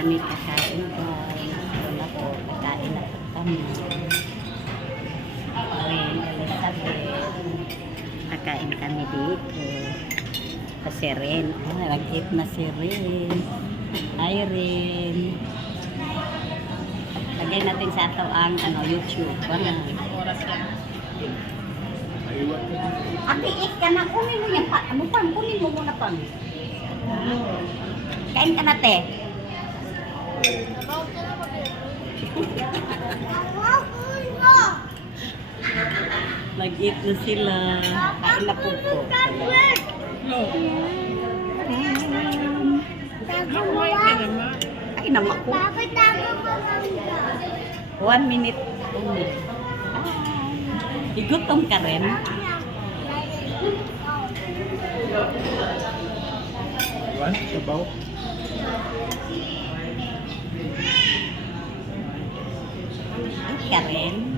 kami kakain guys. Wala po, kakain na po kami. Ren, Elizabeth. Kakain kami dito. Kasi Ren, nag-eat na si Ren. Hi Ren. Lagay natin sa ato ang YouTube. Oras yan. Ate, ka na. Kunin mo yan. Ano pa? Kunin mo muna pa. Kain ka na, te. Nag-eat na sila. Kain na po po. Kain na po. 1 minute only. Igutom ka rin. What? Sabaw? Ka rin.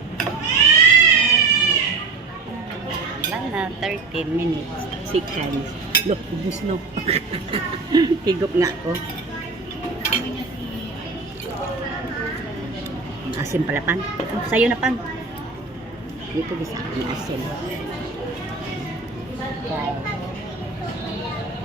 Wala na, 13 minutes. Seconds. Look, ubus no. Higop nga ako. Asin pala pan. Oh, sa'yo na pan. Dito bisa ang asin. Okay.